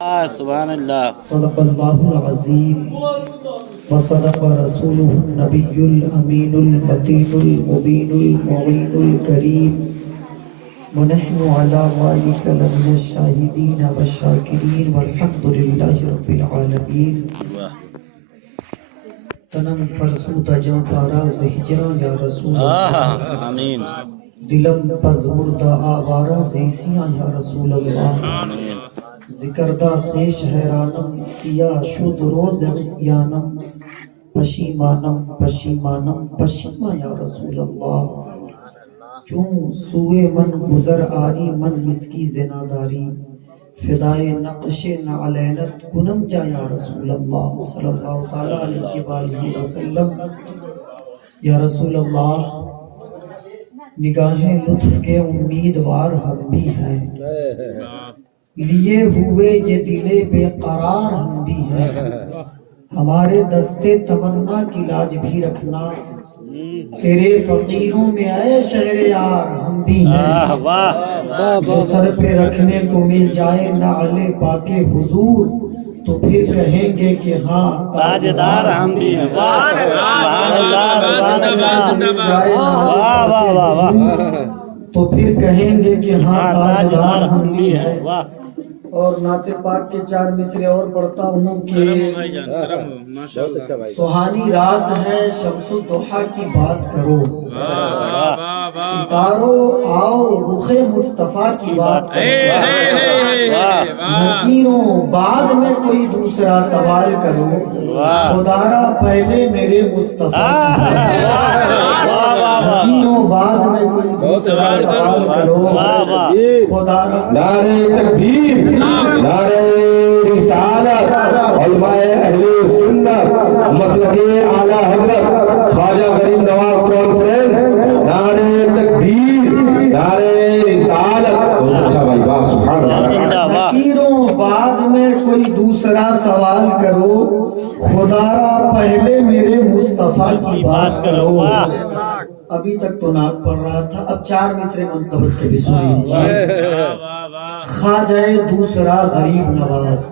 سبحان اللہ. صدق اللہ العظیم وصدق رسوله النبی الامین المتین المبین المعین الکریم ونحن علی ذلک لمن الشاہدین والشاکرین والحمد للہ رب العالمین. تنم فرسودہ جان پاراز ہجران یا رسول اللہ، آمین. دلم پزمردہ آوارہ زیسیاں یا رسول اللہ، ذکردہ خیش حیرانم سیاہ شد روز عصیانم، پشیمانم پشیمانم پشیمہ یا رسول اللہ. چون سوئے من گزر آری من مسکی زناداری، فدائے نقش نعلینت کنم جا یا رسول اللہ صلی اللہ تعالیٰ علیہ وآلہ وسلم. یا رسول اللہ، نگاہیں لطف کے امیدوار ہم بھی ہیں، لیے ہوئے یہ دلے بے قرار ہم بھی ہیں. ہمارے دستے تمنا کی لاج بھی رکھنا، تیرے فقیروں میں اے شہر یار ہم بھی ہیں. جو سر پہ رکھنے کو مل جائے نعل پاک حضور، تو پھر کہیں گے کہ ہاں تاجدار ہم بھی ہیں. سبحان اللہ سبحان اللہ. واہ واہ واہ واہ. تو پھر کہیں گے کہ ہاں تاجدار ہم بھی ہیں. اور نعت پاک کے 4 مصرے اور پڑھتا ہوں کہ سہانی رات ہے شمس الضحیٰ کی بات کرو، ستاروں آؤ رخ مصطفیٰ کی بات کرو، نکیروں بعد میں کوئی دوسرا سوال کرو، خدارا پہلے میرے مصطفیٰ کی بات کرو. نکیروں بعد میں کوئی دوسرا سوال کرو، خدارا. نعرہ تکبیر، نعرہ رسالت، علماء اہل سنت، مسلک اعلیٰ حضرت خواجہ غریب نواز کانفرنس، نعرہ تکبیر، نعرہ رسالت. اچھا بھائی واہ سبحان اللہ. نکیروں بعد میں کوئی دوسرا سوال کرو، خدارا پہلے میرے مصطفیٰ کی بات کرو. ابھی تک تو نعت پڑھ رہا تھا، اب 4 مصرے منقبت کے بھی سنیے. خواجہ دوسرا غریب نواز،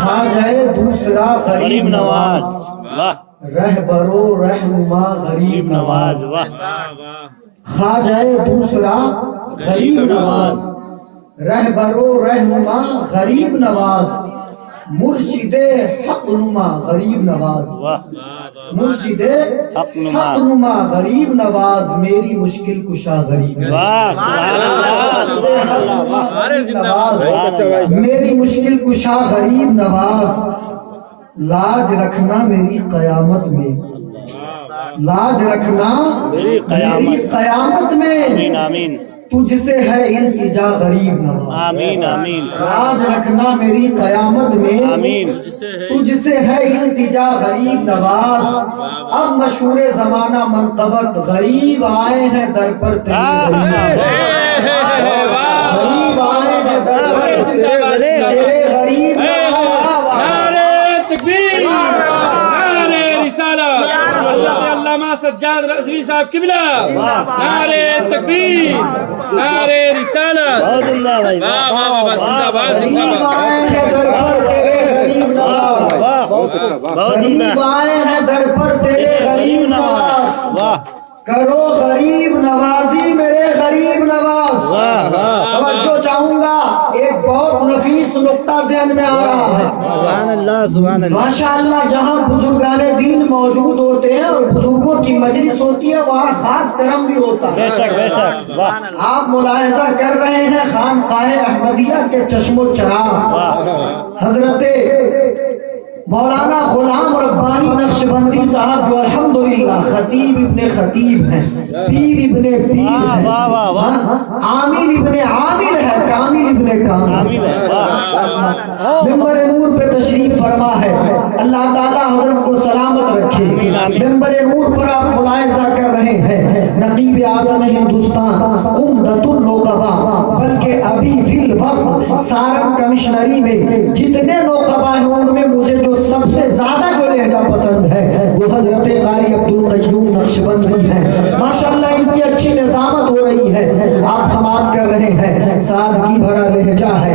خواجہ دوسرا غریب نواز، رہبر و رہنما غریب نواز. خواجہ دوسرا غریب نواز، رہبر و رہنما غریب نواز، مرشد حق نما غریب نواز، مرشد حق نما غریب نواز، میری مشکل کشا غریب نواز، میری مشکل کشا غریب نواز. لاج رکھنا میری قیامت میں، لاج رکھنا میری قیامت میں، آمین. تجھ سے ہے التجا غریب نواز. آمین آمین. لاج رکھنا میری قیامت میں، آمین. تجھ سے ہے التجا غریب نواز. اب مشہور زمانہ منقبت، غریب آئے ہیں در پر تیرے غریب آئے ہیں در پر تیرے غریب نواز. نعرہ تکبیر، نعرہ رسالت، علامہ سجاد رضوی صاحب قبلہ، نعرہ تکبیر، نعرہ رسالت. بہت زندہ بھائی. واہ واہ واہ، زندہ باد زندہ غریب باد. آئے ہیں در پر تیرے غریب نواز، بہت زندہ. غریب آئے ہیں در پر تیرے غریب نواز. واہ کرو غریب نوازی میرے غریب نواز. توجہ چاہوں گا، ایک بہت نفیس نقطہ ذہن میں آ رہا ہے. سبحان اللہ سبحان اللہ. ماشاءاللہ جہاں بزرگان دین موجود ہوتے ہیں اور بزرگوں کی مجلس ہوتی ہے، وہاں خاص کرم بھی ہوتا ہے. بے شک بے شک. واہ آپ ملاحظہ کر رہے ہیں خانقاہ احمدیہ کے چشم و چراغ حضرت مولانا غلام ربانی نقشبندی صاحب، جو الحمدللہ خطیب ابن خطیب ہیں، پیر ابن پیر ہیں، عامل ابن عامل ہے، کامل ابن کامل ہے. ممبر نور پہ تشریف فرما ہے، اللہ تعالیٰ حضرت کو سلامت رکھے. ممبر نور پر آپ ملاحظہ کر رہے ہیں نقیب اعظم ہندوستان، عمدۃ النقباء، بلکہ ابھی فی الوقت سارنگ کمشنری میں جتنے نقباء ہیں ان میں مجھے جو سب سے زیادہ جو لہجہ پسند ہے وہ حضرت قاری عبدالقیوم نقشبندی ہے. ماشاءاللہ ان کی اچھی نظامت ہو رہی ہے، آپ سماعت کر رہے ہیں، سادگی بھرا لہجہ ہے.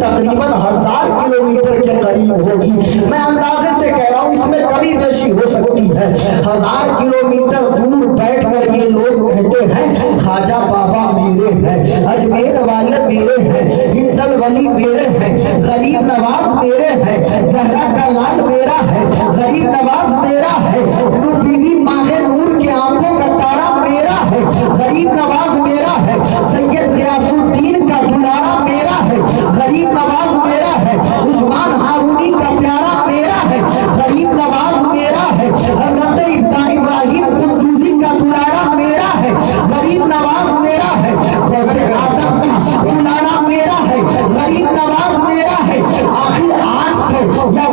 تقریباً 1000 کلومیٹر کے قریب ہوگی. میں اندازے سے کہہ رہا ہوں اس میں کمی بیشی ہو سکتی ہے. 1000 کلومیٹر دور بیٹھ کر یہ لوگ کہتے ہیں خواجہ بابا میرے ہیں, اجمیر والے میرے ہیں, ہندل ولی میرے ہیں, غریب نواز میرے ہیں, زہرا کا لال میرا ہے, غریب نواز میرا ہے, تو بیوی ماہ نور کے آنکھوں کا تارا میرا ہے, غریب نواز میرا ہے, سید غیاث الدین کا دلارا میرا ہے, غریب نواز میرا ہے, عثمان ہارونی کا پیارا میرا ہے, غریب نواز میرا ہے, حضرت ابراہیم قدوسی کا دلارا میرا ہے, غریب نواز میرا ہے, غوث اعظم کا دلارا میرا ہے, غریب نواز میرا ہے. آخر 800 یا